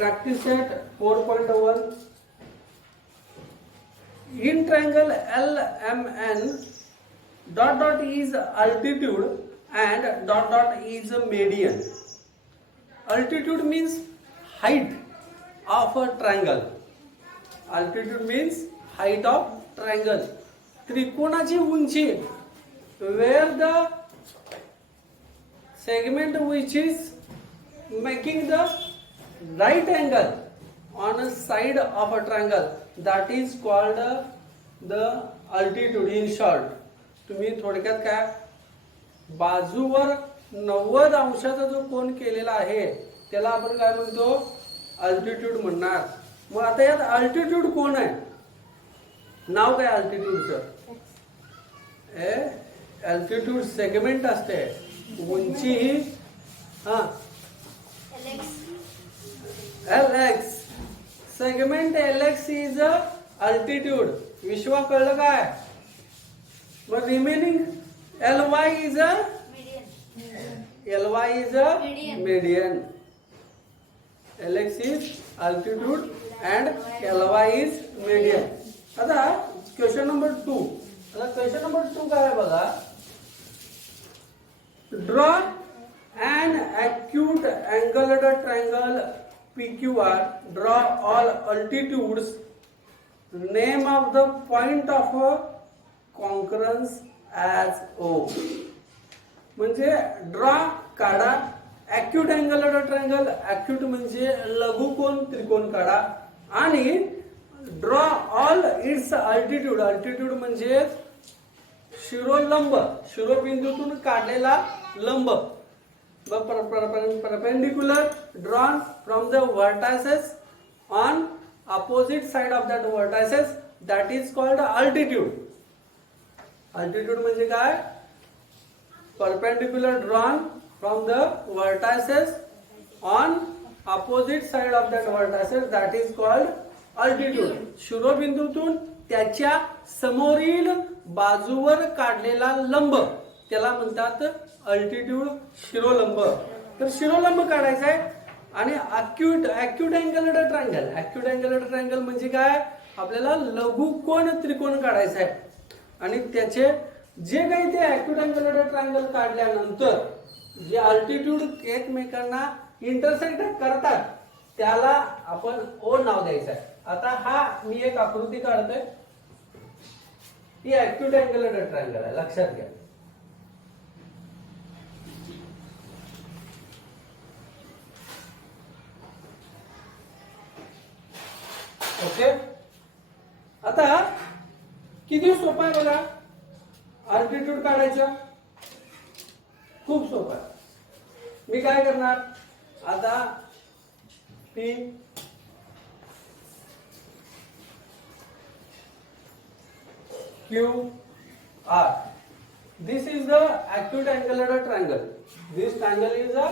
Practice set 4.1. In triangle LMN, dot dot is altitude and dot dot is median. Altitude means height of a triangle. Altitude means height of triangle. त्रिकोणाची उंची, where the segment which is making the right angle on a side of a triangle, that is called the altitude. In short, तुम्ही थोडक्यात काय, बाजूवर 90 अंशाचा जो कोन केलेला आहे त्याला आपण काय म्हणतो, अल्टिट्यूड म्हणणार. मग आता यात अल्टिट्यूड कोण आहे, नाव काय अल्टिट्यूडचं, अल्टिट्यूड सेगमेंट असते, उंची ही LX, segment LX is altitude. विश्वा कळलं काय. मग remaining LY is median. LX is altitude and LY is median. आता क्वेश्चन नंबर 2. आता क्वेश्चन नंबर 2 काय आहे बघा. Draw an acute angled triangle PQR. Draw all altitudes. Name of the point of concurrence as O. म्हणजे draw काढा acute angle triangle. Acute म्हणजे लघुकोन त्रिकोण काढा. आणि draw all it's altitude. Altitude म्हणजे शिरोलंब, शिरोबिंदूतून काढलेला लंब. Perpendicular drawn from the vertices on opposite side of that vertices, that is called altitude. Altitude म्हणजे काय, perpendicular drawn from the vertices on opposite side of that vertices, that is called altitude. शिरोबिंदूतून त्याच्या समोरील बाजूवर काढलेला लंब त्याला म्हणतात altitude, शिरोलंब. तर शिरोलंब काढायचा आहे. आणि अँगल ट्रायंगल. अँगल ट्रायंगल म्हणजे काय, आपल्याला लघुकोन त्रिकोण काढायचा आहे. आणि त्याचे जे काही ते ॲक्यूट अँगल ट्रायंगल काढल्यानंतर जे अल्टिट्यूड एकमेकांना इंटरसेक्ट करतात त्याला आपण ओ नाव द्यायचं आहे. आता हा मी एक आकृती काढतोय, ही ॲक्यूट अँगल ट्रायंगल आहे, लक्षात घ्या. ओके. आता किती सोपं आहे बघा अल्टिट्यूड काढायचं, खूप सोपं आहे. मी काय करणार आता, P Q R. This is the acute angular triangle. This triangle is a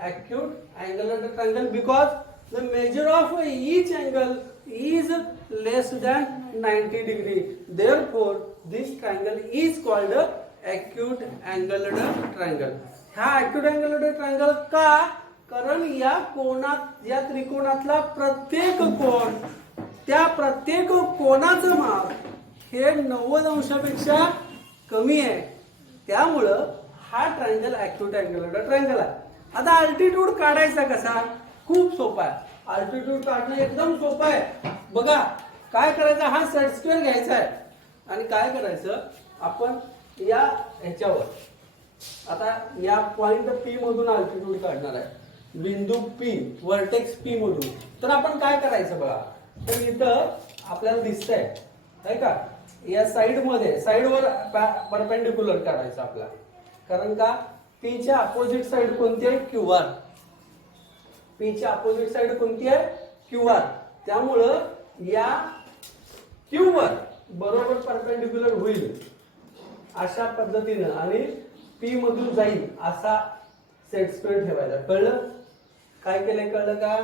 acute angular triangle because the measure of each angle is less than 90 degree. Therefore, this triangle is called acute angled triangle. हा acute angled triangle का, कारण या कोणात, या त्रिकोणातला प्रत्येक कोण, त्या प्रत्येक कोणाचं माप हे 90 अंशापेक्षा कमी आहे. त्यामुळं हा ट्रायंगल ॲक्यूट अँगल ट्रायंगल आहे. आता अल्टिट्यूड काढायचा कसा, खूप सोपा आहे. अल्टिट्यूड काढणं एकदम सोपं आहे. बघा काय करायचं, हा सेट स्क्वेअर घ्यायचा आहे आणि काय करायचं, आपण या ह्याच्यावर आता या पॉइंट P मधून अल्टिट्यूड काढणार आहे, बिंदू P, वर्टेक्स P मधून. तर आपण काय करायचं बघा, तर इथं आपल्याला दिसतंय आहे का, या साइडमध्ये, साइडवर परपेंडिक्युलर काढायचं आपला. कारण का, P च्या अपोजिट साइड कोणती आहे, QR. P ची अपोजिट साइड कोणती आहे, QR. त्यामुळं या Q वर बरोबर परपेंडिक्युलर होईल अशा पद्धतीनं आणि P मधून जाईल असा सेट स्क्वेअर ठेवायचा. कळलं काय केलंय, कळलं का,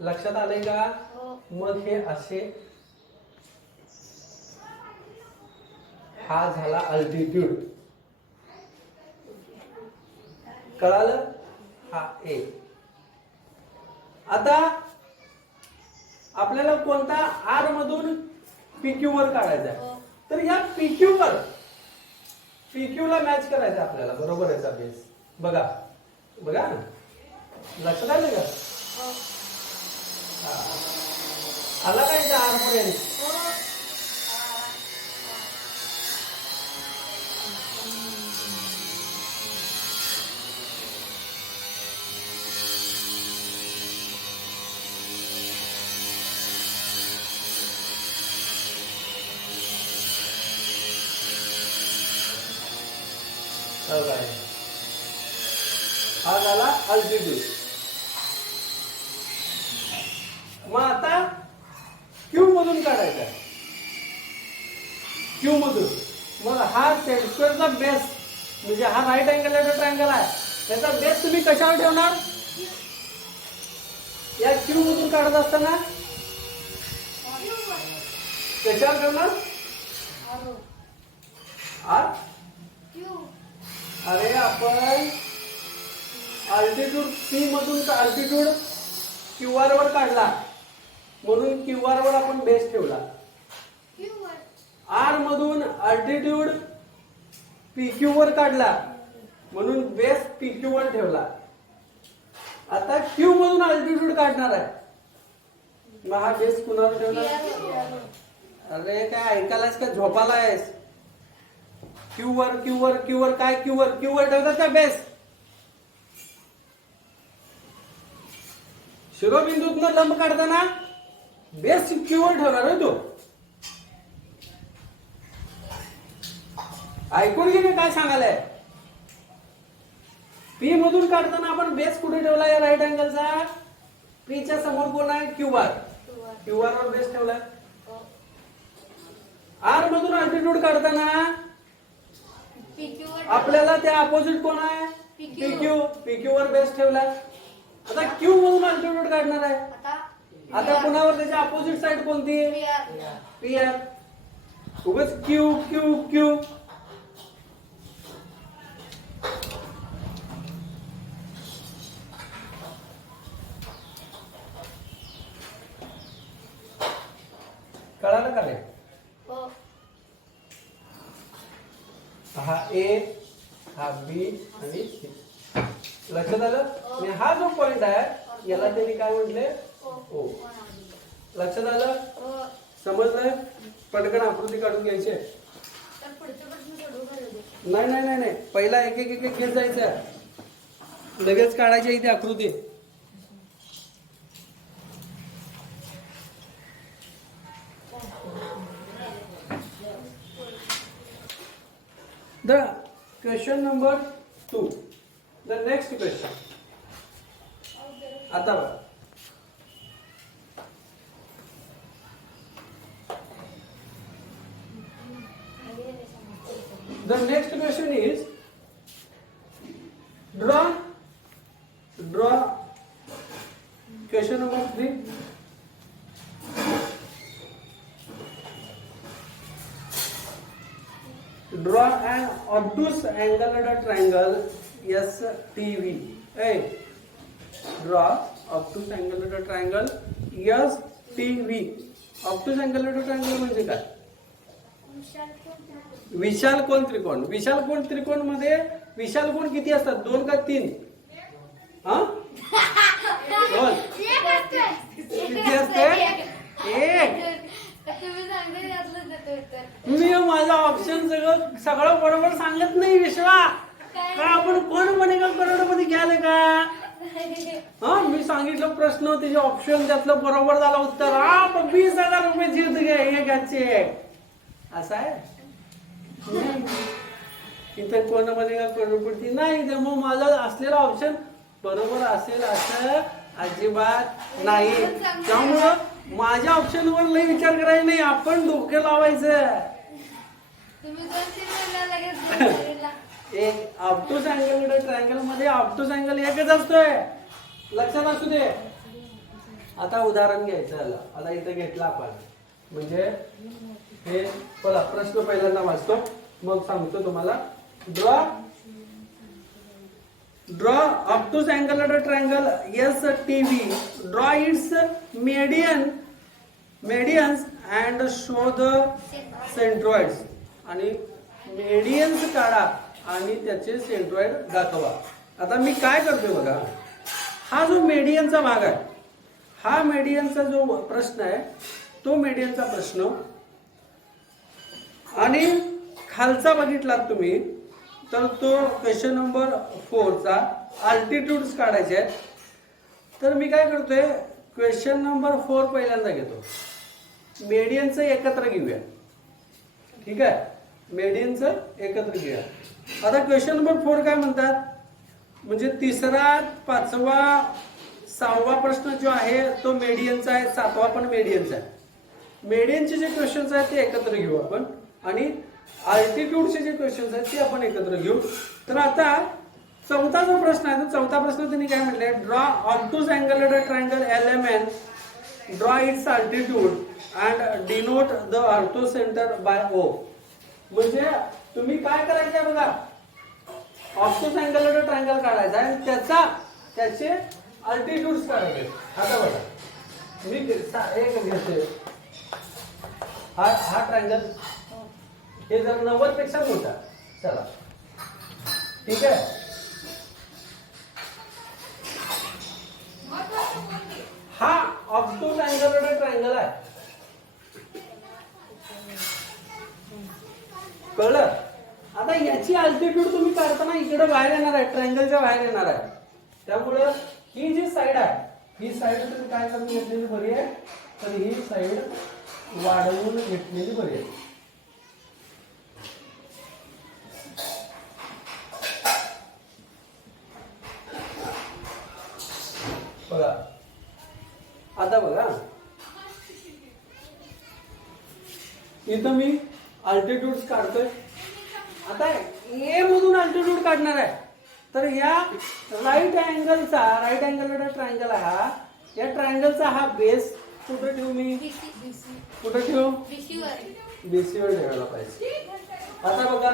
लक्षात आलंय का. मग हे असे, हा झाला अल्टिट्यूड, कळालं, हा A. आता आपल्याला कोणता आर मधून पीक्यू वर काढायचा आहे. तर या पीक्यू वर पीक्यू ला मॅच करायचं आपल्याला. बरोबर याचा बेस बघा बघा लक्षात आलं का? आला का इथे आर पर्यंत? हा झाला अल्टिट्यूड. मग आता क्यू मधून काढायचा. क्यू मधून मग हा सेंटरचा बेस म्हणजे हा राईट अँगल ट्रायंगल आहे, त्याचा बेस तुम्ही कशावर ठेवणार? या क्यू मधून काढत असताना कशावर ठेवणार? आर. अरे आपण अल्टिट्यूड सी मधून अल्टिट्यूड क्यू आर वर काढला म्हणून क्यू आर वर आपण बेस ठेवला. आर मधून अल्टिट्यूड पीक्यू वर काढला म्हणून बेस पीक्यू वर ठेवला. आता क्यू मधून अल्टिट्यूड काढणार आहे, मग हा बेस कुणावर ठेवणार? अरे काय ऐकायलास का झोपाला आहेस? क्यू वर क्यू वर क्यू वर काय क्यू वर ठेवतात का बेस? शिरोबिंदूतनं लंब काढताना बेस क्यू वर ठेवणार आहे तो. ऐकून घे काय सांगायलाय. पी मधून काढताना आपण बेस कुठे ठेवलाय राईट अँगलचा? पी च्या समोर कोण आहे? Q R. क्यू आर वर बेस ठेवलाय. आर मधून अल्टिट्यूड काढताना आपल्याला त्या अपोजिट कोण आहे? पीक्यू. पीक्यू वर बेस ठेवला. आता क्यू मधून अल्टिट्यूड काढणार आहे. आता कोणावर त्याच्या अपोजिट साइड कोणती? P R. उगाच क्यू क्यू क्यू. कळालं का रे? हा ए, हा बी आणि सी. लक्षात आलं? आणि हा जो पॉइंट आहे याला त्यांनी काय म्हटले? ओ. लक्षात आलं? समजलंय? पटकन आकृती काढून घ्यायची. नाही नाही नाही नाही, पहिला एक एक एक घेत जायचं, लगेच काढायची इथे आकृती. The question number 2. The next question. आता बघा. The next question is draw question number 3. Draw an obtuse angular triangle STV. Hey, draw obtuse angular triangle STV. Obtuse angular triangle म्हणजे काय? विशाल कोण त्रिकोण. विशाल कोण त्रिकोण मध्ये विशाल कोण किती असतात? 2 का 3? हा, 2. किती असते? 1. मी माझा ऑप्शन सगळं बरोबर सांगत नाही विश्वा. का आपण कोण बनेगा करोडपती घ्याल का? हा, मी सांगितलं प्रश्न त्याचे ऑप्शन त्यातलं बरोबर झालं उत्तर. 20,000 रुपये जीत गे हे घ्यायचे. असं आहे. इथं कोण बनेगा करोडपती नाही. मग माझा असलेला ऑप्शन बरोबर असेल असं अजिबात नाही. त्यामुळं माझ्या ऑप्शन वर लई विचार करायचा नाही, आपण डोके लावायचं. एक ऑब्टूस अँगल ट्रायंगल मध्ये ऑब्टूस अँगल एकच असतोय, लक्षात असू दे. आता उदाहरण घ्यायचं. आता इथे घेतलं आपण म्हणजे हे बघा. प्रश्न पहिल्यांदा वाचतो मग सांगतो तुम्हाला. Draw obtuse angular triangle STV. Draw its median medians and show the centroids. आणि मेडियन्स काढा आणि त्याचे सेंट्रॉइड दाखवा. आता मी काय करतोय बघा, हा जो मेडियनचा भाग आहे, हा मेडियनचा जो प्रश्न आहे तो मेडियनचा प्रश्न, आणि खालचा बघितलात तुम्ही तर तो क्वेश्चन नंबर 4चा अल्टिट्यूड्स काढायचे आहेत. तर मी काय करतोय, क्वेश्चन नंबर 4 पहिल्यांदा घेतो, मेडियनचं एकत्र घेऊया. ठीक आहे, मेडियनचं एकत्र घेऊया. आता क्वेश्चन नंबर 4 काय म्हणतात, म्हणजे तिसरा, पाचवा, 6वा प्रश्न जो आहे तो मेडियनचा आहे, 7वा पण मेडियनचा आहे. मेडियनचे जे क्वेश्चन्स आहेत ते एकत्र घेऊ आपण, आणि अल्टिट्यूडचे जे क्वेश्चन्स आहेत ते आपण एकत्र घेऊ. तर आता चौथा जो प्रश्न आहे, तो चौथा प्रश्न त्यांनी काय म्हटलंय, draw obtuse angle triangle LMN, draw its altitude and denote the orthocentre by O. म्हणजे तुम्ही काय करायचं बघा, ऑब्टूज अँगल ट्रायंगल काढायचा आहे, त्याचे अल्टिट्यूड्स काढायचे. आता बघा मी एक घेतोय, हा ट्रायंगल हे जर 90 पेक्षा मोठा, चला ठीक आहे. हा ऑब्टूज अँगल ट्रायंगल आहे, कळलं. आता याची अल्टिट्यूड तुम्ही काढताना इकडे बाहेर येणार आहे, ट्रायंगलच्या बाहेर येणार आहे. त्यामुळं ही जी साईड आहे, ही साईड तुम्ही काय करून घेतलेली बरी आहे, तर ही साईड वाढवून घेतलेली बरी आहे. बघा आता बघा, इथं मी अल्टिट्यूड काढतोय. आता ए मधून अल्टिट्यूड काढणार आहे, तर या राईट अँगलचा ट्रायंगल आहे हा, या ट्रायंगलचा हा बेस कुठे ठेवू मी, कुठे ठेवू, BC वर ठेवायला पाहिजे. आता बघा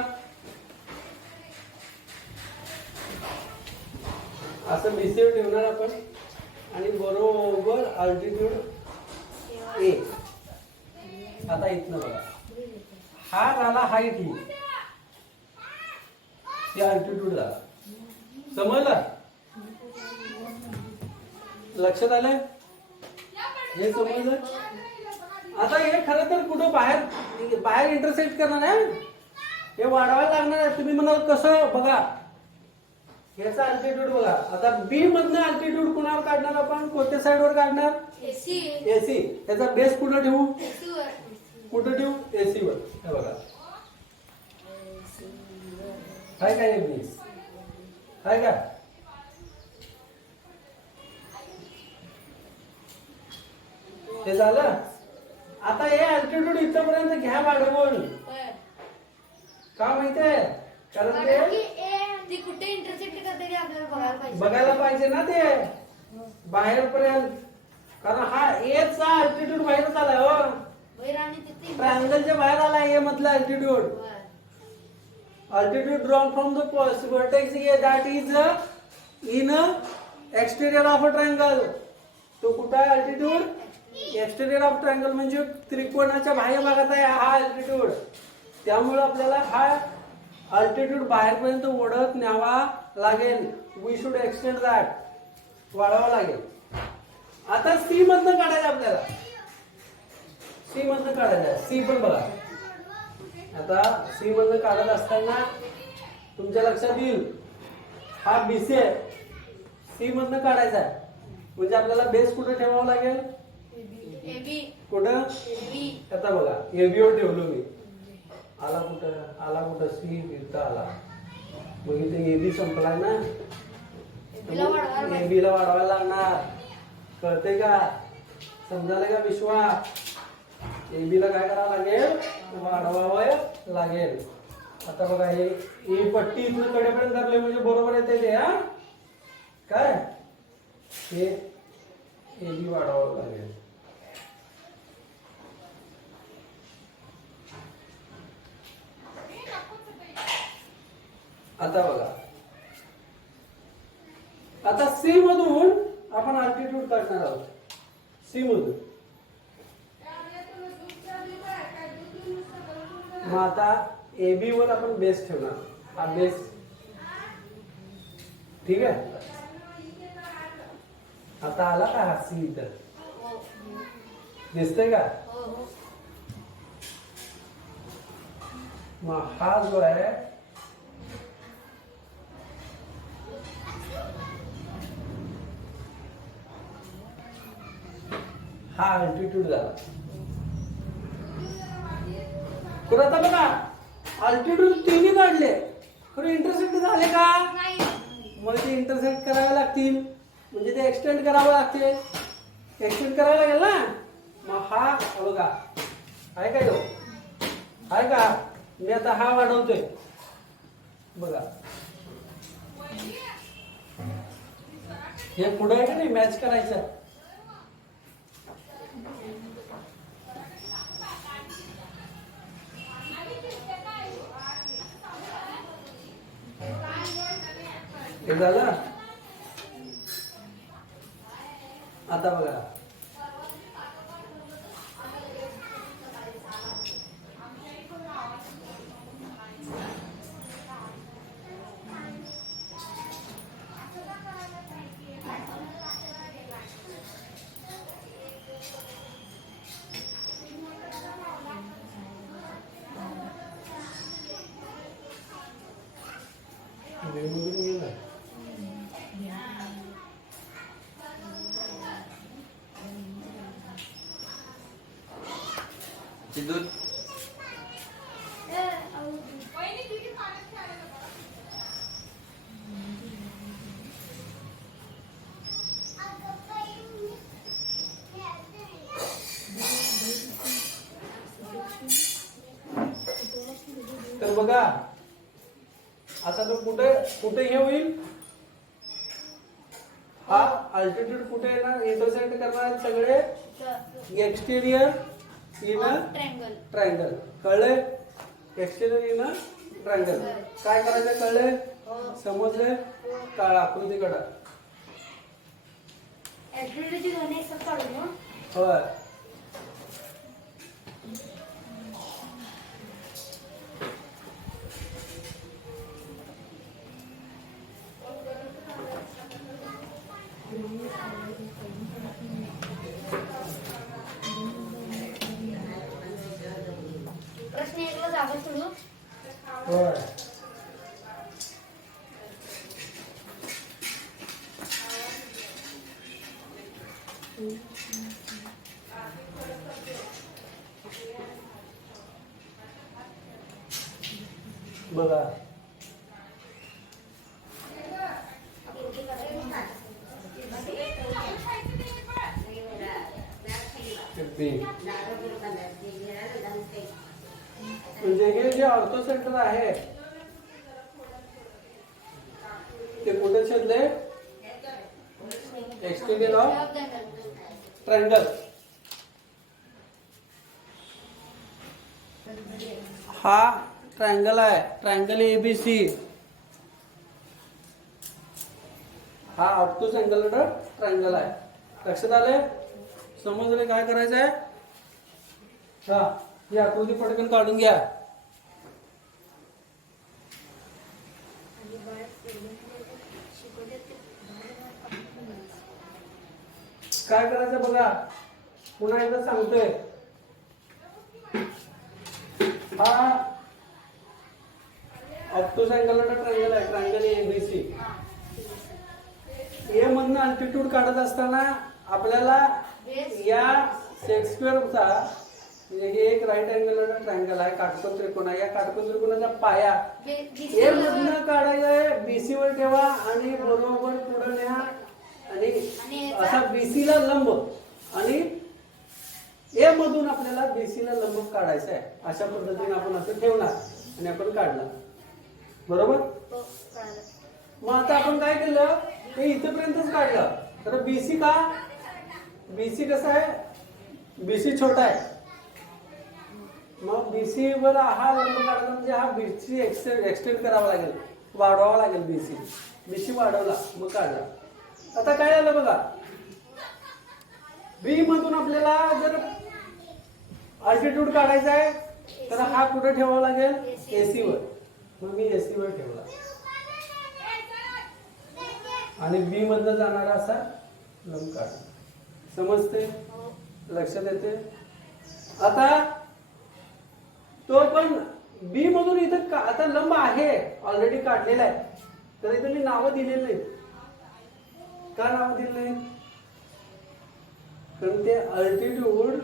असं BC वर ठेवणार आपण, आणि बरोबर अल्टिट्यूड A. आता इथनं बघा, हा झाला हाईट, ही अल्टिट्यूड झाला. समजलं, लक्षात आलंय, हे समजलं. आता हे खरं तर कुठं बाहेर इंटरसेक्ट करणार आहे, हे वाढवायला लागणार आहे. तुम्ही म्हणाल कसं, बघा याचा अल्टिट्यूड बघा. आता बी मधनं अल्टिट्यूड कुणावर काढणार आपण, कोणत्या साइड वर काढणार, AC. त्याचा बेस कुठं ठेवू, कुठं ठेवू, AC वर. हे बघा काय काय बेस काय का, हे झालं. आता हे अल्टिट्यूड इथपर्यंत घ्या वाढवून, का माहितीये, कारण ते कुठे इंटरसेक्ट करते आपल्याला बघायला पाहिजे ना ते बाहेर पर्यंत, कारण हा ए चा अल्टिट्यूड बाहेर आलाय हो, ट्रायंगलच्या बाहेर आला ए मधला altitude. Altitude drawn from the vertex A that is in exterior of a triangle. तो कुठं आहे अल्टिट्यूड, एक्सटेरियर ऑफ ट्रायंगल म्हणजे त्रिकोणाच्या बाह्य भागात आहे हा अल्टिट्यूड. त्यामुळे आपल्याला हा अल्टिट्यूड बाहेरपर्यंत ओढत न्यावा लागेल. वी शुड एक्सटेंड दॅट, वाढवावं लागेल. आता सी मधनं काढायचं आपल्याला, सी मधनं काढायचं. सी पण बघा, आता सी मधनं काढत असताना तुमच्या लक्षात येईल हा BC आहे, सी मधनं काढायचा आहे. म्हणजे आपल्याला बेस कुठे ठेवावा लागेल, कुठं, आता बघा AB वर ठेवलो मी, आला कुठं सी इथं आला. मग इथे AB संपलाय ना, AB ला वाढवायला लागणार. कळते का, समजायला का विश्वा, AB ला काय करावं लागेल, वाढवावं लागेल. आता बघा हे ही पट्टी इथून कडेपर्यंत धरले म्हणजे बरोबर येते ते, हा काय हे AB वाढवावं लागेल. आता बघा, आता सी मधून आपण अल्टिट्यूड काढणार आहोत. सी मधून मग आता AB वर आपण बेस ठेवणार. हा बेस ठीक आहे. आता आला का हा C इथं हो. दिसतंय का? हो. मग हा जो आहे हा अल्टिट्यूड झाला. तर आता बघा अल्टिट्यूड तिन्ही काढले खरं इंटरसेक्ट झाले का? नाही. मग ते इंटरसेक्ट करावे लागतील म्हणजे ते एक्सटेंड करावं लागते. एक्सटेंड करावं लागेल ना. मग हा बघा आहे का यो आहे का? मी आता हा वाढवतोय बघा. हे पुढे आहे का नाही मॅच करायचं. हे झालं. आता बघा निवडून गेलं. दूध तर बघा आता तो कुठे कुठे हे होईल. हा अल्टिट्यूड कुठे येणार इंटरसेक्ट करणार सगळे एक्सटेरियर इनर ट्रँगल. ट्रायंगल. कळले? एक्सटेरियर इनर ट्रायंगल काय करायचं कळले? समजले? काळा आकृती काढा. ऍक्टिव्हिटीची दोन्ही एकसाथ काढू ना. होय. प्रश्न एकला जागा सोडू. होय. बघा बी. म्हणजे हे जे ऑर्थो सेंटर आहे ते कुठे छेदले? Exterior of triangle. हा ट्रायंगल आहे. Triangle ABC. हा ऑप्टोस अँगल ट्रायंगल आहे. लक्षात आले? समजले काय करायचं आहे? हा ही आकृती पटकन काढून घ्या. काय करायचं बघा पुन्हा एकदा सांगतोय. हा ऑप्टोस अँगल ट्रायंगल आहे. Triangle ABC. ए मधनं अल्टिट्यूड काढत असताना आपल्याला या सेट स्क्वेअरचा म्हणजे हे एक राईट अँगल ट्रायंगल आहे. काटकोन त्रिकोण आहे. या काटकोन त्रिकोणाचा पाया ए मधनं काढायचा आहे. BC वर ठेवा आणि बरोबर पुढे न्या आणि असा BC ला लंब आणि ए मधून आपल्याला BC ला लंब काढायचा आहे. अशा पद्धतीने आपण असं ठेवणार आणि आपण काढलं. बरोबर. मग आता आपण काय केलं ते इथपर्यंतच काढलं. तर BC का? BC कसं आहे? BC छोटा आहे. मग BC वर हा लंब काढला म्हणजे हा BC एक्सटेंड करावा लागेल. वाढवावा लागेल. BC वाढवला मग काढला. आता काय झालं बघा B मधून आपल्याला जर अल्टिट्यूड काढायचा आहे तर हा कुठे ठेवावा लागेल? AC वर. मग मी AC वर ठेवला आणि B मधनं जाणारा असा लंब काढ. समजते? हो. लक्षात येते? आता तो पण B मधून इथं आता लंब आहे ऑलरेडी काढलेला आहे, तर इथं मी नावं दिलेली नाहीत. का नावं दिली नाहीत? कारण ते अल्टिट्यूड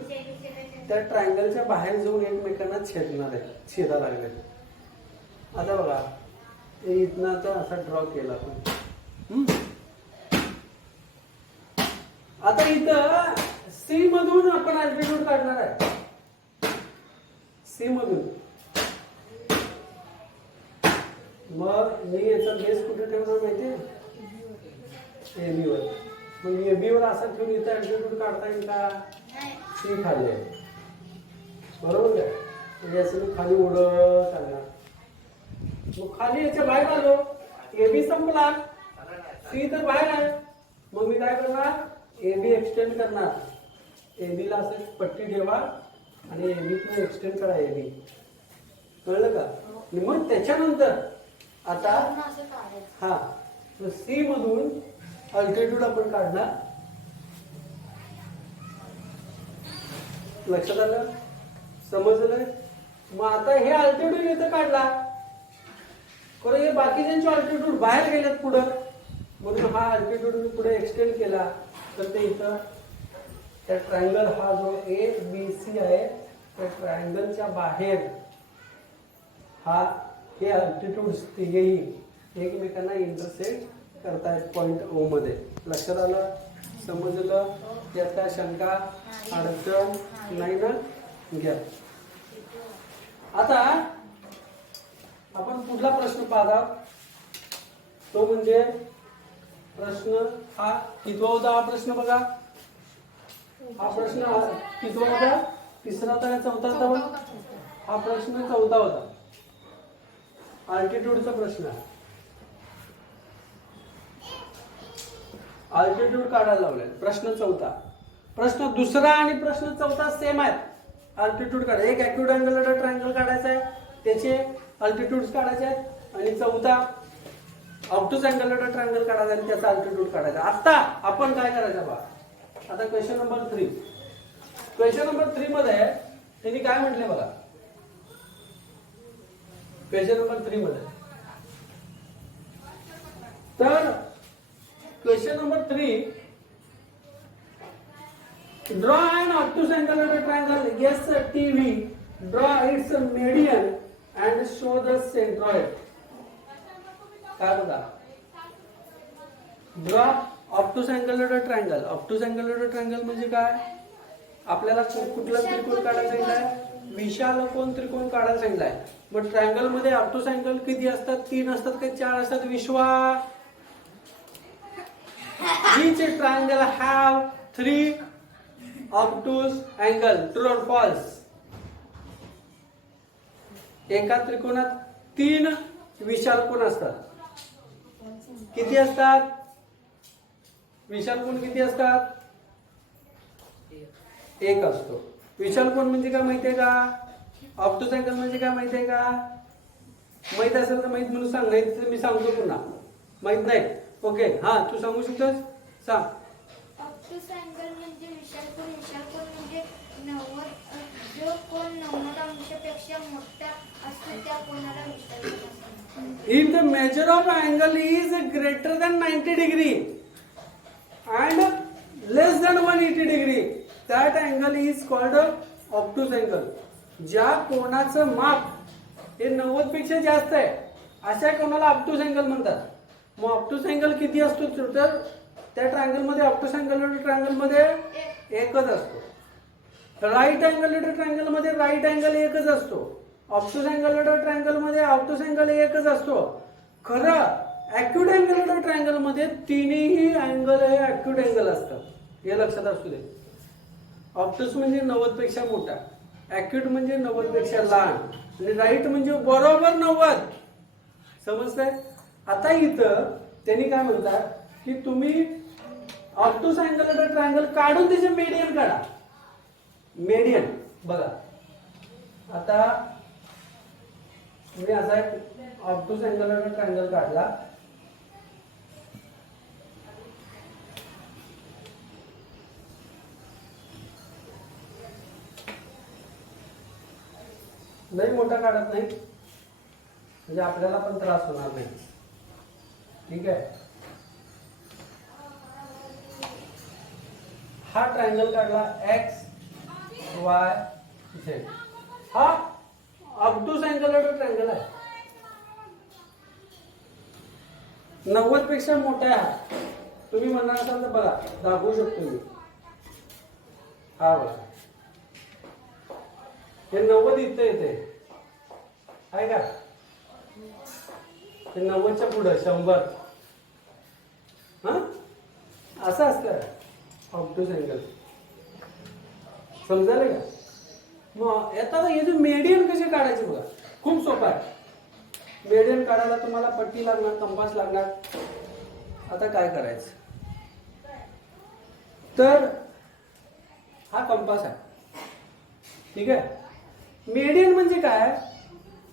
त्या ट्रायंगलच्या बाहेर जाऊन एकमेकांना छेदणार आहे, छेदा लागले. आता बघा, हे इथनं आता असा ड्रॉ केला आपण. आता इथं C मधून आपण अल्टिट्यूड काढणार आहे. C मधून मग मी याचा बेस कुठे ठेवणार माहितीये? AB वर. मग AB वर असं ठेवून इथं अल्टिट्यूड काढता येईल का? C खाली आहे, बरोबर काय? म्हणजे असं मी खाली उडत आणणार. मग खाली याच्या बाहेर आलो, AB संपला, C तर बाहेर आहे. मग मी काय करणार? AB एक्सटेंड करणार. AB ला असं पट्टी ठेवा आणि AB तून एक्सटेंड करा AB. कळलं का? आणि मग त्याच्यानंतर आता असं काढायचं. हा, तर C मधून अल्टिट्यूड आपण काढणार. लक्षात आलं? समजलं? मग आता हे अल्टिट्यूड इथं काढला, कारण हे बाकीच्यांचे अल्टिट्यूड बाहेर गेलेत पुढं, म्हणून हा अल्टिट्यूड मी पुढे एक्सटेंड केला. तर ते इथं त्या ट्रायंगल हा जो ABC आहे त्या ट्रायंगलच्या बाहेर हा हे अल्टिट्यूड तिघेही एकमेकांना इंटरसेक्ट करतायत पॉइंट O मध्ये. लक्षात आलं? समजलं? यात काय शंका अडचण नाही ना? घ्या. आता आपण पुढला प्रश्न पाहतात, तो म्हणजे प्रश्न हा कितवा होता? हा प्रश्न बघा, हा प्रश्न कितवा होता? तिसरा होता, चौथा होता? हा प्रश्न चौथा होता, अल्टिट्यूडचा प्रश्न. अल्टिट्यूड काढायला लावलाय, प्रश्न चौथा. प्रश्न दुसरा आणि प्रश्न चौथा सेम आहेत. अल्टिट्यूड काढा, एक ऍक्यूट अँगल ट्रायंगल काढायचा आहे, त्याचे अल्टिट्यूड काढायचे आहेत, आणि चौथा ऑब्टूज अँगल ट्रायंगल काढायचा आणि त्याचा अल्टिट्यूड काढायचा. आता आपण काय करायचं बा? आता क्वेश्चन नंबर 3. क्वेश्चन नंबर 3 मध्ये त्यांनी काय म्हटले बघा. क्वेश्चन नंबर 3 मध्ये तर question number 3, draw an obtuse angle at a triangle S TV, draw its median and show the centroid. काय बघा, draw obtuse angle at a triangle. Obtuse angle at a triangle म्हणजे काय? आपल्याला कुठला त्रिकोण काढायला सांगितलाय? विशाल कोण त्रिकोण काढायला सांगितलाय. मग ट्रायंगल मध्ये ऑब्टूस अँगल किती असतात? 3 असतात का 4 असतात? विश्वा, each triangle have 3 obtuse angle. True or false? एका त्रिकोणात 3 विशाल कोण असतात. किती असतात? विशाल कोण किती असतात? 1 असतो. विशाल कोण म्हणजे काय माहितीये का? ऑब्टूस अँगल म्हणजे काय माहितीये का? माहित असेल तर माहित म्हणून सांग, नाही तर मी सांगतो पुन्हा. माहित नाही? ओके, हा, तू सांगू शकतोस? सांग. ऑब्टूस अँगल म्हणजे विशाल कोन म्हणजे 90, जो कोन 90 अंशापेक्षा मोठा असतो त्या कोनाला विशाल कोन असतो. If the measure of angle is greater than 90 degree and less than 180 degree, that angle is called obtuse angle. ज्या कोणाचं माप हे 90 पेक्षा जास्त आहे अशा कोणाला ऑब्टूस अँगल म्हणतात. मग ऑब्टूस अँगल किती असतो? तर त्या ट्रायंगल मध्ये ऑब्टूस अँगल ट्रायंगल मध्ये एकच असतो. राईट अँगल ट्रायंगल मध्ये राईट अँगल एकच असतो. ऑब्टूस अँगल ट्रायंगल मध्ये ऑब्टूस अँगल एकच असतो. खरं ऍक्यूट अँगल ट्रायंगल मध्ये तिन्ही अँगल हे ऍक्यूट अँगल असतात, हे लक्षात असू दे. ऑब्टूस म्हणजे 90 पेक्षा मोठा, ऍक्यूट म्हणजे 90 पेक्षा लहान, आणि राईट म्हणजे बरोबर 90. समजतंय? आता इथं त्यांनी काय म्हणतात की तुम्ही ऑब्टूस अँगल ट्रायंगल काढून त्याचे मीडियन काढा. मीडियन बघा, आता मी असा एक ऑब्टूस अँगल ट्रायंगल काढला. लई मोठा काढत नाही म्हणजे आपल्याला पण त्रास होणार नाही. ठीक आहे. हा ट्रायंगल काढला एक्स वाय झेड. हा ऑब्टूस अँगल ट्रायंगल आहे. 90 पेक्षा मोठा आहे हा. तुम्ही म्हणणार असाल तर बघा दाखवू शकतो मी. हा बघा हे 90 इथं येते आहे का. हे 90च्या पुढं 100. हा असं असतं ऑब्टूस अँगल. समजायला का. मग आता हे जे मेडियन कसे काढायचे बघा खूप सोपं आहे. मेडियन काढायला तुम्हाला पट्टी लागणार, कंपास लागणार. आता काय करायचं तर हा कंपास आहे. ठीक आहे. मेडियन म्हणजे काय.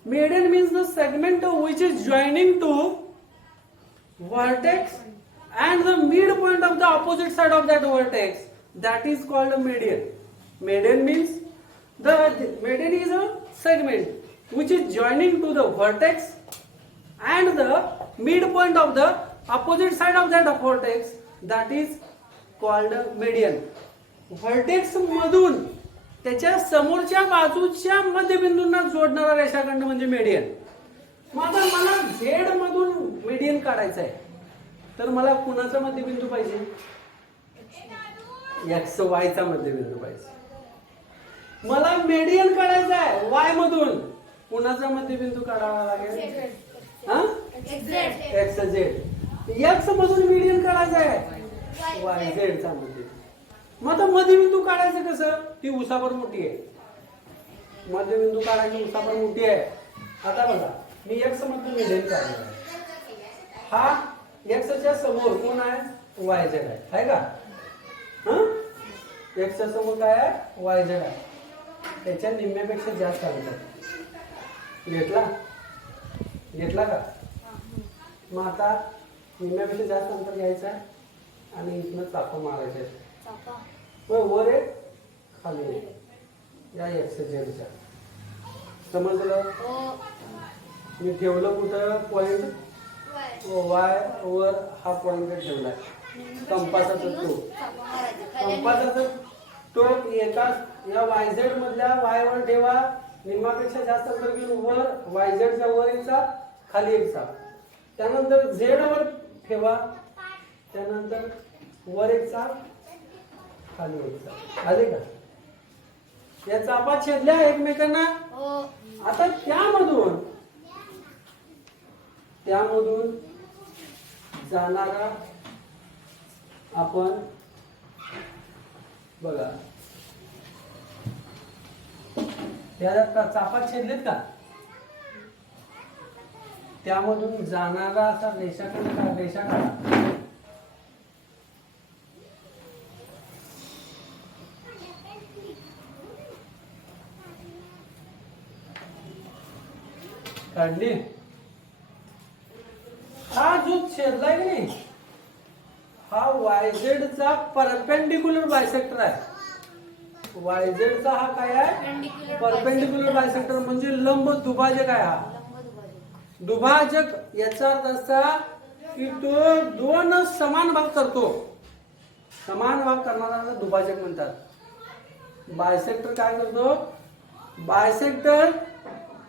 Median means the segment which is joining two vertex and the midpoint of the opposite side of that vertex, that is called a median. Median means the median is a segment which is joining to the vertex and the midpoint of the opposite side of that vertex, that is called a median. Vertex मधून त्याच्या समोरच्या बाजूच्या मध्यबिंदूंना जोडणारा रेषाखंड म्हणजे median. मग आता मला झेड मधून मेडियन काढायचं आहे तर मला कुणाचा मध्यबिंदू पाहिजे. एक्स वाय चा मध्यबिंदू पाहिजे. मला मेडियन काढायचं आहे वाय मधून कुणाचा मध्यबिंदू काढावा लागेल. हा एक्स झेड. एक्स मधून मेडियन काढायचं आहे वाय झेड चा मध्यबिंदू. मग आता मध्यबिंदू काढायचं कसं. ती उसाभर मोठी आहे. मध्यबिंदू काढायची उसाभर मोठी आहे. आता बघा मी एक्स मधून मेडियन काढणार आहे. हा एक्सच्या समोर कोण आहे वाय झेड आहे का. एक्सच्या समोर काय आहे वाय झेड आहे. त्याच्या निम्म्यापेक्षा जास्त अंतर घेतला का. मग आता निम्म्यापेक्षा जास्त अंतर घ्यायचं आहे आणि इथनं चापा मारायचे. वर एक खाली एक या एक्स झेडच्या. समजलं. मी ठेवलं कुठं पॉइंट वाय वर हा पॉइंट ठेवलाय. कंपासाचा टोक एकाच या वायझेड मधल्या वाय वर ठेवा. निम्मापेक्षा जास्त अंतर घेऊन वर वायझेडच्या वर एक चाप खाली एक चाप. त्यानंतर झेड वर ठेवा. त्यानंतर वर एक चाप खाली एक चाप. आले का. या चापा छेदल्या एकमेकांना. आता त्यामधून जाणारा आपण बघा त्या चापा छेदलेत का. त्यामधून जाणारा असा रेषा काढा. काढली. हा जो छेदलाय की नाही हा वायझेड चा परपेंडिक्युलर बायसेक्टर आहे. वायझेड चा हा काय आहे परपेंडिक्युलर बायसेक्टर म्हणजे लंब दुभाजक आहे. हा दुभाजक याचा अर्थ असा की तो दोन समान भाग करतो. समान भाग करणारा दुभाजक म्हणतात. बायसेक्टर काय करतो. Bisector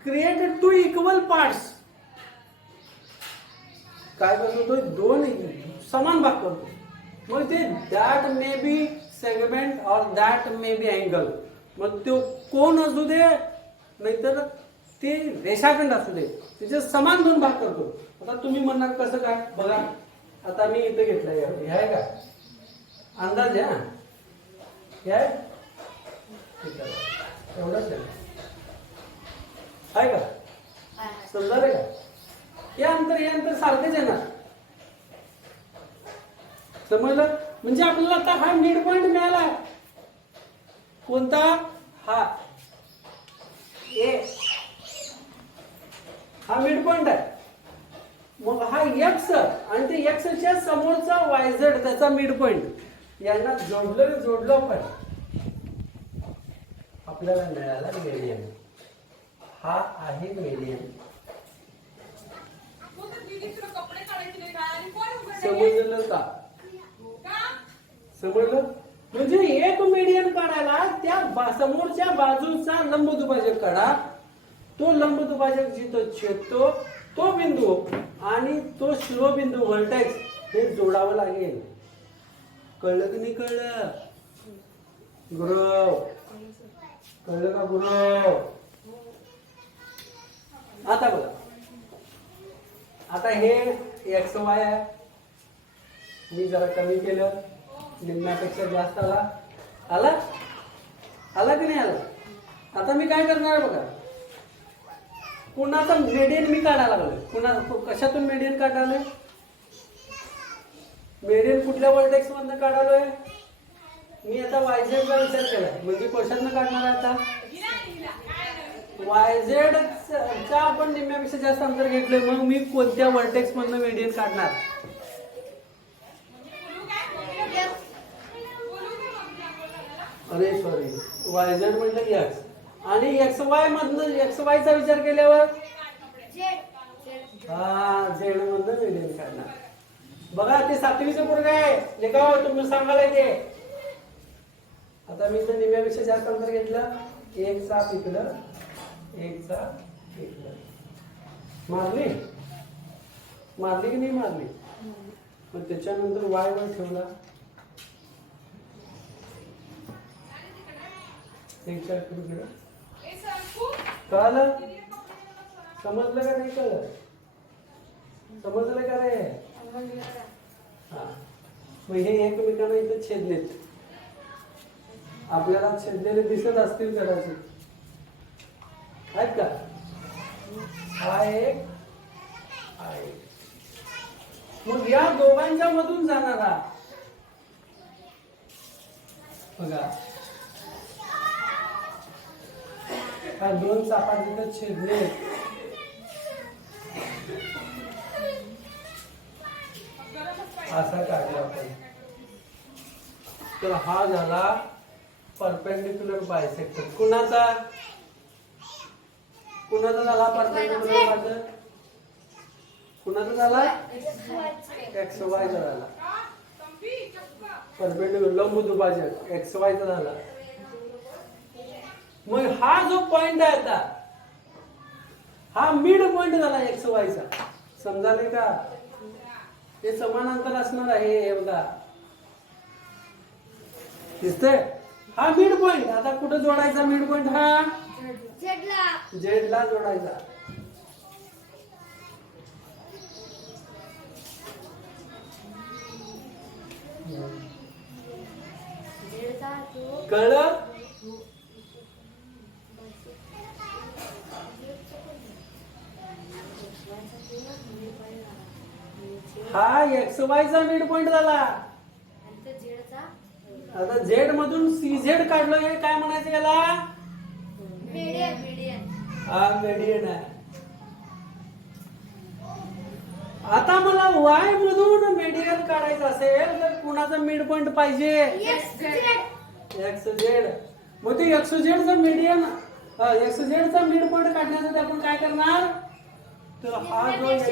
created two equal parts. काय करतो तो दोन समान भाग करतो. मग ते दॅट मे बी सेगमेंट और दॅट मे बी अँगल. मग तो कोण असू दे नाहीतर ते रेषाखंड असू दे त्याचे समान दोन भाग करतो. आता तुम्ही म्हणणार कसं काय बघा. आता मी इथे घेतलंय हे आहे का अंदाज आहे. हे आहे एवढंच आहे का. समजाले का. हे अंतर सारखेच आहे ना. समजलं. म्हणजे आपल्याला आता हा मिड पॉइंट मिळाला. कोणता हा ए हा मिड पॉइंट आहे. मग हा एक्स आणि ते एक्सच्या समोरचा वाय झेड त्याचा मिड पॉइंट यांना जोडलं पण आपल्याला मिळाला मेडियन. हा आहे मेडियन. समजलं का? समजलं? म्हणजे एक मीडियन काढायला त्या समोरच्या बाजूचा लंबदुभाजक काढा. तो लंबदुभाजक जिथं छेदतो तो बिंदू आणि तो शिरोबिंदू व्हर्टेक्स हे जोडावं लागेल. कळलं की नाही कळलं? गुरव कळलं का गुरव? आता बघा, आता हे एक्स वाय आहे. मी जरा कमी केलं, निम्म्यापेक्षा जास्त आला की नाही आला? आता मी काय करणार बघा, कुणाचा मेडियन मी काढायला लागलोय. कशातून मेडियन काढालोय? मेडियन कुठल्या व्हर्टेक्स मधनं काढालोय? मी आता वायझेडचा विचार केलाय. म्हणजे कशातनं काढणार आहे आता? वायझेडचा आपण निम्म्यापेक्षा जास्त अंतर घेतलंय. मग मी कोणत्या व्हर्टेक्स मधनं मेडियन काढणार? अरे सॉरी, वायझेड म्हटलं एक्स आणि एक्स वाय मधनं एक्स वायचा विचार केल्यावर हा झेड मधनं मेडियन काढणार. बघा ते 7वीचं पोरग आहे. लेखा तुम्ही सांगायला ते. आता मी तर निम्म्यापेक्षा जास्त अंतर घेतलं. एक चाप इकडं, एक चाप इकडं. मारली की नाही मारली? मग त्याच्यानंतर वाय वर ठेवला. एक चाप इकडं. कळलं? समजलं का नाही कळलं? समजलं का रे? हा. मग हे एकमेकांना इथं छेदलेत. आपल्याला छेदलेले दिसत असतील कदाचित. आहेत का? हा एक. मग या दोघांच्या मधून जाणारा बघा, हा दोन चापा तिथं छेदले. असा काढला आपण. तर हा झाला परपेंडिक्युलर बायसेक्टर. कुणाचा झाला परपेंडिक्युलर बायसेक्टर? कुणाचा झाला? एक्स वाय चा झाला. परपेंडिक्युलर लंबदुभाजक एक्स वाय चा झाला. मग हा जो पॉइंट आहे आता, हा मिड पॉइंट झाला एक्स वाय चा. समजाले का? हे समान अंतर असणार आहे. हे बघा दिसतंय? हा मिड पॉइंट. आता कुठं जोडायचा मिड पॉइंट? हा झेडला जोडायचा. कळलं? हा एक्स वाय चा मिड पॉइंट झाला. आता झेड मधून सी झेड काढलोय. काय म्हणायचं याला? हा मेडियन आहे. आता मला वाय मधून मेडियन काढायचं असेल तर कुणाचा मिड पॉइंट पाहिजे? X Z. मग ते एक्स झेडचा मेडियन, एक्स झेडचा मिड पॉइंट काढण्यासाठी आपण काय करणार? तर हा जो एक्स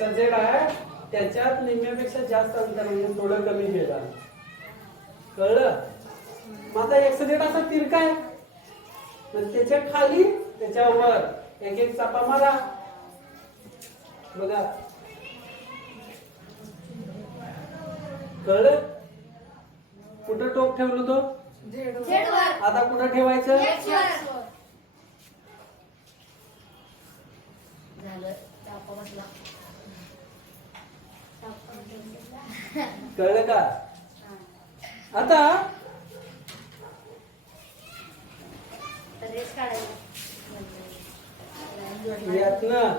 झेड आहे त्याच्यात निम्म्यापेक्षा जास्त अंतर म्हणजे थोडं कमी गेला. कळलं? मग आता एक्स झेड असा तिरका आहे, तर त्याच्या खाली त्याच्यावर एक एक चापा मारा. बघा कळलं? कुठं टोक ठेवलं तो? आता कुठं ठेवायचं? कळलं का? आता यातनं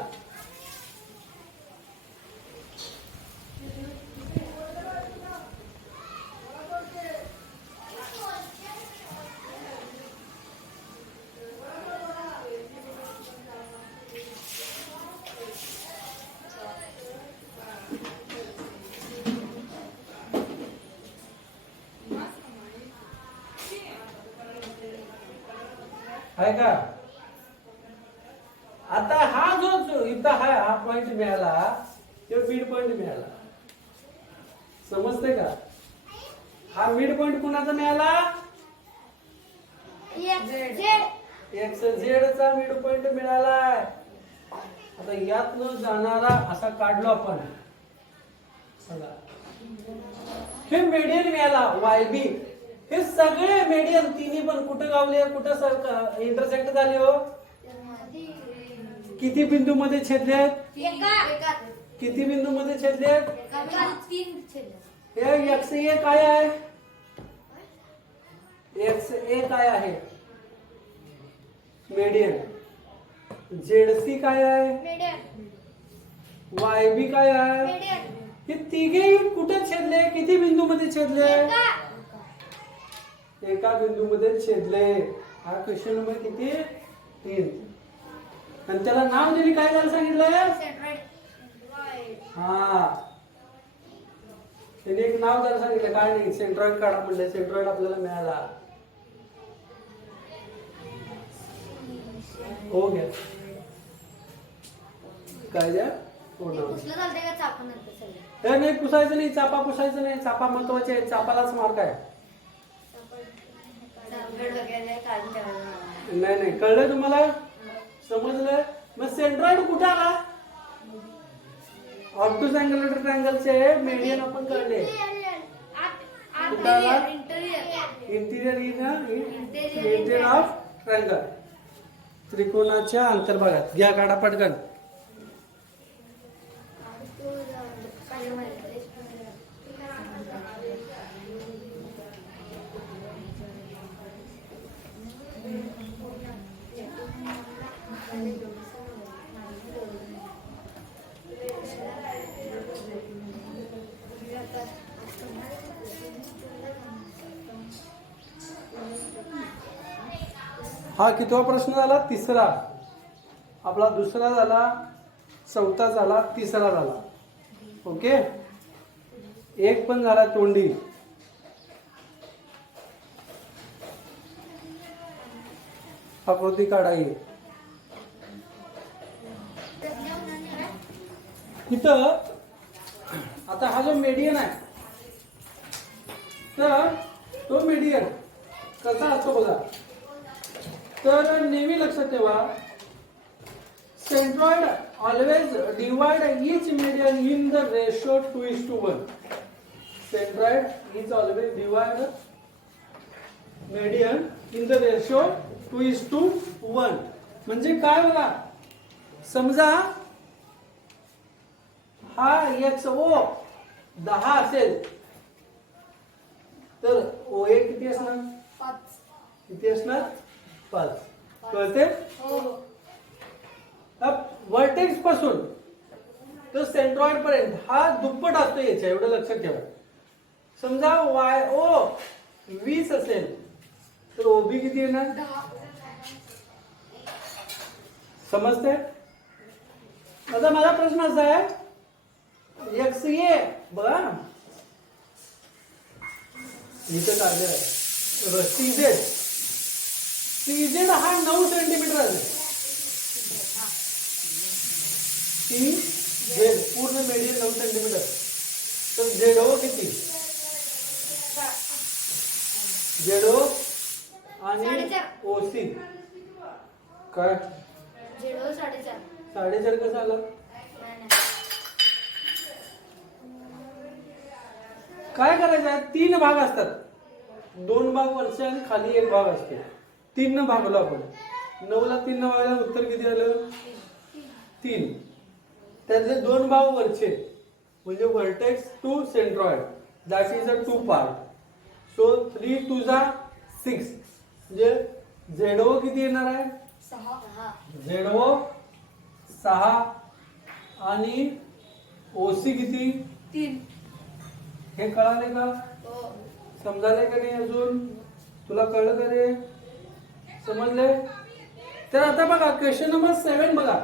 आहे का? आता हा जो इथं हा पॉइंट मिळाला, तो मिड पॉइंट मिळाला. समजते का? हा मिड पॉइंट कुणाचा मिळाला? एक्स झेड चा मिड पॉइंट मिळालाय. आता यातनं जाणारा असा काढलो आपण. हे मीडियन मिळाला वाय बी. हे सगळे मीडियन तिन्ही पण कुठे गावले, कुठं इंटरसेक्ट झाले हो? किती बिंदू मध्ये छेदले? किती बिंदू मध्ये छेदले? हे एक्स ए काय आहे? एक्स ए काय आहे? मीडियन. झेड सी काय आहे? वाय बी काय आहे? हे तिघे कुठे छेदले? किती बिंदू मध्ये छेदले? एका बिंदू मध्ये छेदले. हा क्वेश्चन नंबर किती? 3. आणि त्याला नाव दिली काय झालं सांगितलं? हा, त्याने एक नाव जरा सांगितलं. काय नाही, सेंट्रॉइड काढा म्हणलं. सेंट्रॉइड आपल्याला मिळाला. हो गया. काय द्या? नाही पुसायचं नाही, चापा पुसायचं नाही. चापा महत्वाचे आहे, चापालाच मार्क आहे. नाही कळलं तुम्हाला? समजलं? मग सेंट्रॉइड कुठे आला? ऑब्टूज अँगल ट्रायंगलचे मीडियन आपण काढले. कुठे आला? Interior interior of triangle. त्रिकोणाच्या अंतर्भागात. घ्या काढा पटकन. हा कितवा प्रश्न झाला? तिसरा. आपला दुसरा झाला, चौथा झाला, तिसरा झाला. ओके. एक पण झाला तोंडी. आकृती काढाई. इथं आता हा जो मीडियन आहे, तर तो मीडियन कसा असतो बघा. तर नेहमी लक्षात ठेवा, centroid always divide each median in the ratio 2:1. Centroid is always divide median in the ratio 2:1. म्हणजे काय बघा, समजा हा एक्स ओ 10 असेल, तर ओ ए किती असणार? 5. किती असणार? 5. कळते? वर्टेक्स पासून तो सेंट्रॉइड पर्यंत हा दुप्पट असतो याच्या, एवढं लक्षात ठेवा. समजा वाय ओ 20 असेल, तर ओबी किती येणार? 10. समजते? आता माझा प्रश्न असा आहे, एक्स ए बघा इथं काढलेला आहे. सीझेड हा 9 सेंटीमीटर आहे. सीझेड पूर्ण मीडियन 9 सेंटीमीटर. तर झेडओ किती? झेडओ आणि ओसी काय? झेडओ 4.5. 4.5 कसं आलं? काय करायचं आहे? 3 भाग असतात. 2 भाग वरचे आणि खाली 1 भाग असतो. 3 न भागलो आपण. 9 ला 3 न भागल्यावर उत्तर किती आलं? 3. त्यातले 2 भाग वरचे, म्हणजे vertex to centroid, that is a 2 part. So 3 2 जा 6. म्हणजे झेडओ किती येणार आहे? 6. झेडओ 6 आणि ओसी किती? 3. हे कळाले का? समजाले का नाही अजून? तुला कळलं का रे? समजले? तर आता बघा क्वेश्चन नंबर 7 बघा,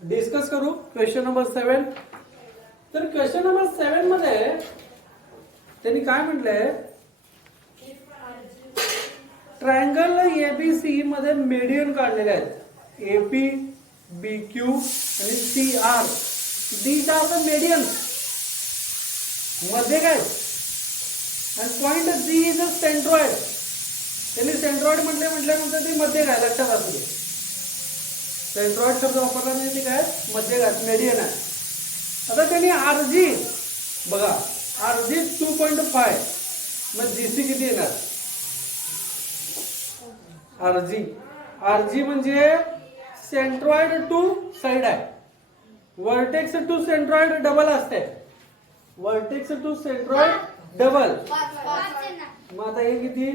डिस्कस करू. Question number 7. तर क्वेश्चन नंबर 7 मध्ये त्यांनी काय म्हटलंय? ट्रायंगल एबीसी मध्ये मेडियन काढलेले आहेत. एपी, बीक्यू आणि C R. These are the median. मध्ये काय आणि point G is a centroid. त्यांनी सेंट्रॉइड म्हटल्यानंतर ते मध्ये काय लक्षात असू दे. सेंट्रॉइड शब्द वापरला नाही ते काय मध्ये काय मेडियन आहे. आता त्यांनी आरजी बघा आरजी 2.5. मग जीसी किती येणार. आरजी म्हणजे सेंट्रॉइड टू साइड आहे. वर्टेक्स टू सेंट्रॉइड डबल असते. Vertex to centroid double. मग आता हे किती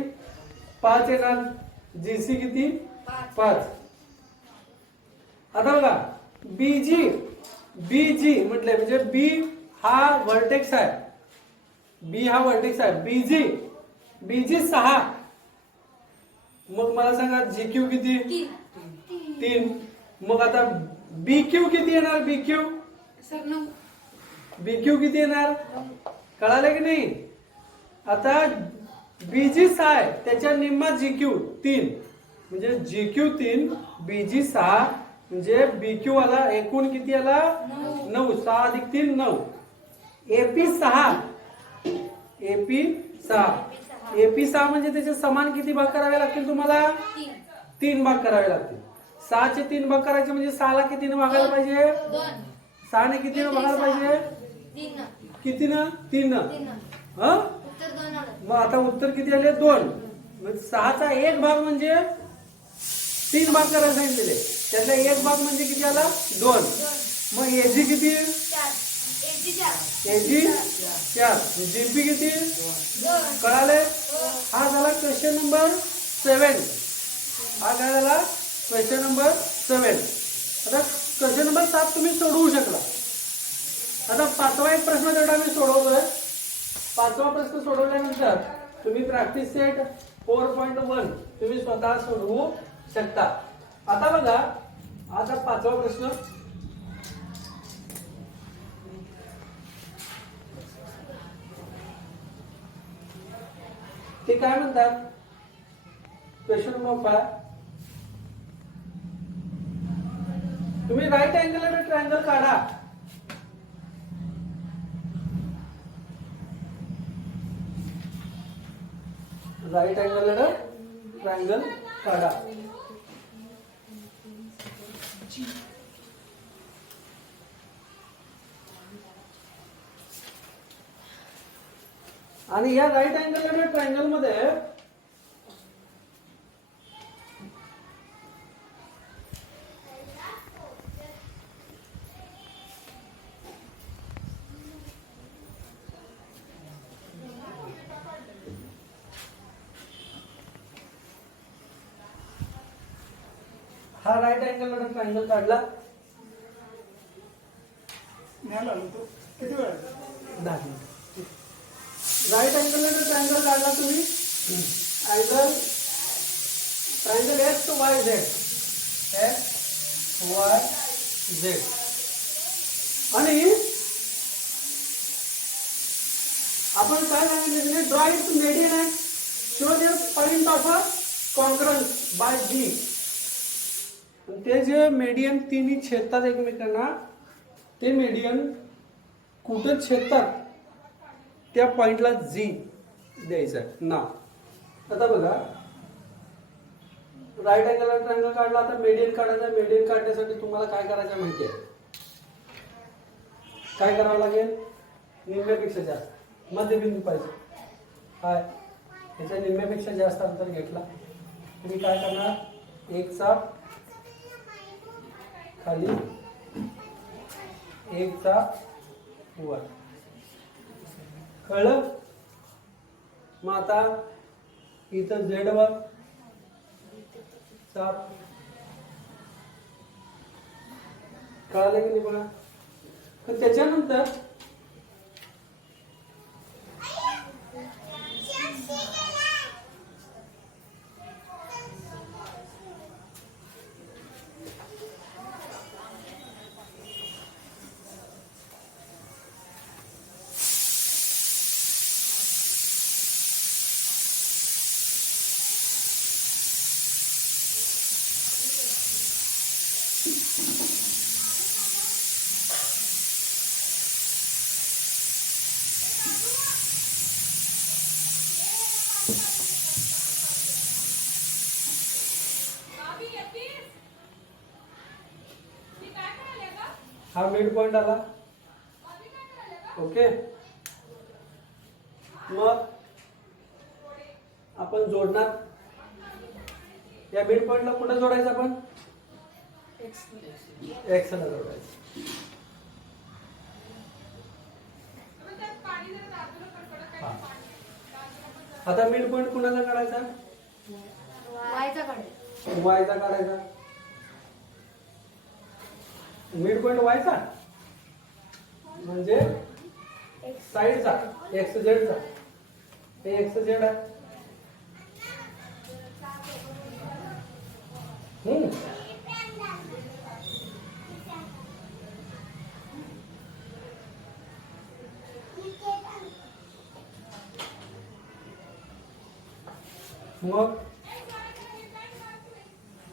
5 येणार. जीसी किती 5. आता बघा बीजी म्हटले म्हणजे बी हा वर्टेक्स आहे. बी हा वर्टेक्स आहे. बीजी 6. मग मला सांगा जीक्यू किती 3. मग आता बीक्यू किती येणार. बीक्यू किती येणार कळालं की नाही. आता बीजी 6 आहे त्याच्या निम्मा जीक्यू 3 म्हणजे जीक्यू 3 बीजी 6 म्हणजे बीक्यू आला एकूण किती आला 9. 6 अधिक 3 9. एपी 6 एपी 6 म्हणजे त्याचे समान किती भाग करावे लागतील तुम्हाला 3 भाग करावे लागतील. 6 चे 3 भाग करायचे म्हणजे 6 ला किती भागायला पाहिजे 6 ने किती भागायला पाहिजे किती ना 3 हा. मग आता उत्तर किती आले 2. मग 6 चा 1 भाग म्हणजे 3 भाग करायला सांगितलेले. त्यातला 1 भाग म्हणजे किती आला 2. मग एजी किती एजी 4. जीपी किती कळाले. हा झाला क्वेश्चन नंबर 7. हा काय झाला क्वेश्चन नंबर 7. आता क्वेश्चन नंबर 7 तुम्ही सोडवू शकला. आता 5वा एक प्रश्न तेवढा मी सोडवतोय. 5वा प्रश्न सोडवल्यानंतर तुम्ही प्रॅक्टिस सेट 4.1 तुम्ही स्वतः सोडवू शकता. आता बघा आता 5वा प्रश्न. ते काय म्हणतात क्वेश्चन नंबर 5. तुम्ही राईट अँगल आणि ट्रायंगल काढा. राईट अँगल आणि ट्रायंगल काढा. आणि या राईट अँगल आणि ट्रायंगल मध्ये हा राईट अँगल आणि ट्रायंगल काढला. किती वेळ 10 मिनिट. राईट अँगल आणि ट्रायंगल काढला तुम्ही. Angle triangle X Y Z आणि आपण काय सांगितले draw it median and show the point of a concurrence by B. ते जे मेडियन तिन्ही छेदतात एकमेकांना ते मेडियन कुठे छेदतात त्या पॉइंटला जी द्यायचं आहे ना. आता बघा राईट अँगल आणि ट्रायंगल काढला. आता मेडियन काढायचा. मेडियन काढण्यासाठी तुम्हाला काय करायचं माहिती आहे. काय करावं लागेल निम्म्यापेक्षा जास्त मध्यबिंदू पाहिजे. काय त्याच्या निम्म्यापेक्षा जास्त अंतर घेतला तुम्ही काय करणार 1 चा खाली 1 चा वर. कळलं. मग आता इथं झेड वर 7. कळालं की नाही बघा. तर त्याच्यानंतर हा मिड पॉइंट आला. ओके. मग आपण जोडणार. या मिड पॉइंटला कुठे जोडायचं आपण? एक्स ला जोडायचं. हा. आता मिड पॉइंट कुणाचा काढायचा? वायचा काढायचा. मिड पॉइंट वायचा म्हणजे साइडचा एक्स झेडचा. हे एक्स झेड आहे. मग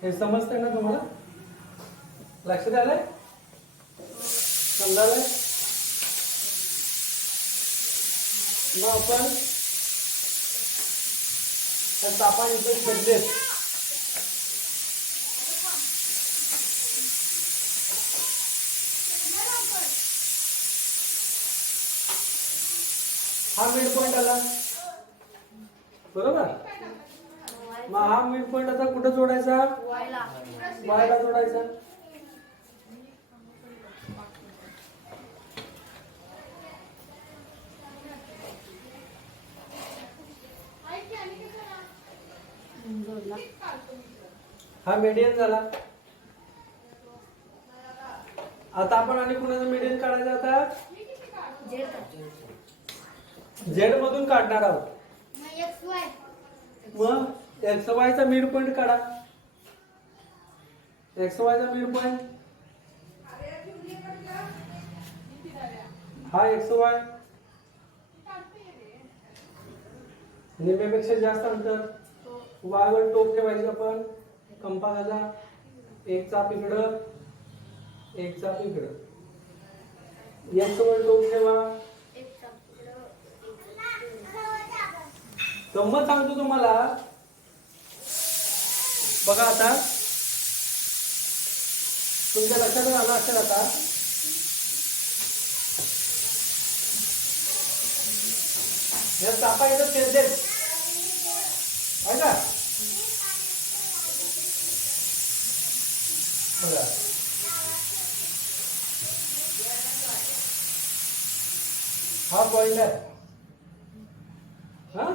हे समजतंय ना तुम्हाला? लक्षात आलंय? समजालंय? मग आपण तापा इथे बदलेत. हा मिड पॉइंट आला बरोबर. मग हा मिड पॉइंट आता कुठे जोडायचा? वायला जोडायचा. हा मीडियन झाला. आता आपण आणि कुणाचं मीडियन काढायचं? आता झेड मधून काढणार आहोत. मग एक्स वाय चा मिड पॉइंट काढा. एक्स वाय चा मिड पॉइंट हा एक्स वाय. निम्म्यापेक्षा जास्त अंतर. वाय वर टोक ठेवायचं आपण. कंपासाला एक चाप इकडं एक चाप इकडं. एक्स वर टोक ठेवा. गंमत सांगतो तुम्हाला. बघा आता तुमच्या लक्षात आलं असेल. आता या चापा इथं छेदलेत आहे का? बघा हा पॉइंट आहे. हा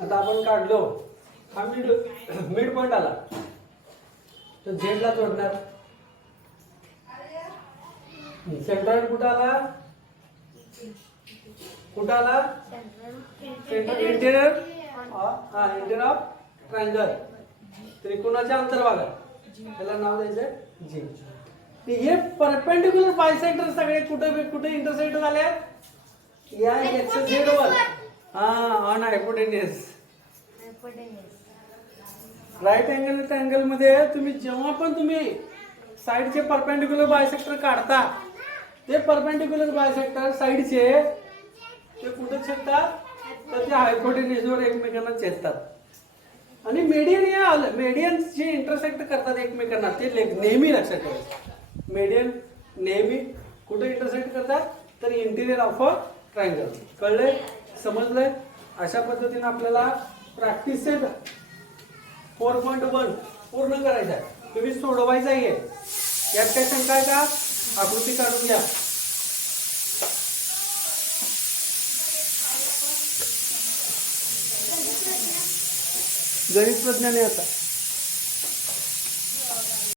आता आपण काढलो. हा मिड पॉइंट आला तर झेड ला जोडणार. सेंटर कुठं आला? कुठं आला? Centre interior. हा इंटेरियर ऑफ ट्रायंगल. त्रिकोणाच्या अंतर्भागात त्याला नाव द्यायचं जी. हे परपेंडिक्युलर बायसेक्टर सगळे कुठे कुठे इंटरसेक्ट झाले? या एक्स झेड वर. हा on hypotenuse. Right angle triangle मध्ये तुम्ही जेव्हा पण तुम्ही साइडचे परपेंडिक्युलर बायसेक्टर काढता, ते परपेंडिक्युलर बायसेक्टर साइडचे ते कुठे छेदतात? तर ते हायपोटेन्यूस वर एकमेकांना छेदतात. आणि मीडियन या मीडियन जे इंटरसेक्ट करतात एकमेकांना ते नेहमी लक्षात ठेवायचं. मीडियन नेहमी कुठे इंटरसेक्ट करतात? तर इंटिरियर ऑफ अ ट्रायंगल. कळलंय? समजलंय? अशा पद्धतीने आपल्याला प्रॅक्टिस सेट 4.1 पूर्ण करायचा आहे. तुम्ही सोडवायचा आहे. यात काय शंका आहे का? आकृती काढून घ्या. गणित प्रज्ञाने आता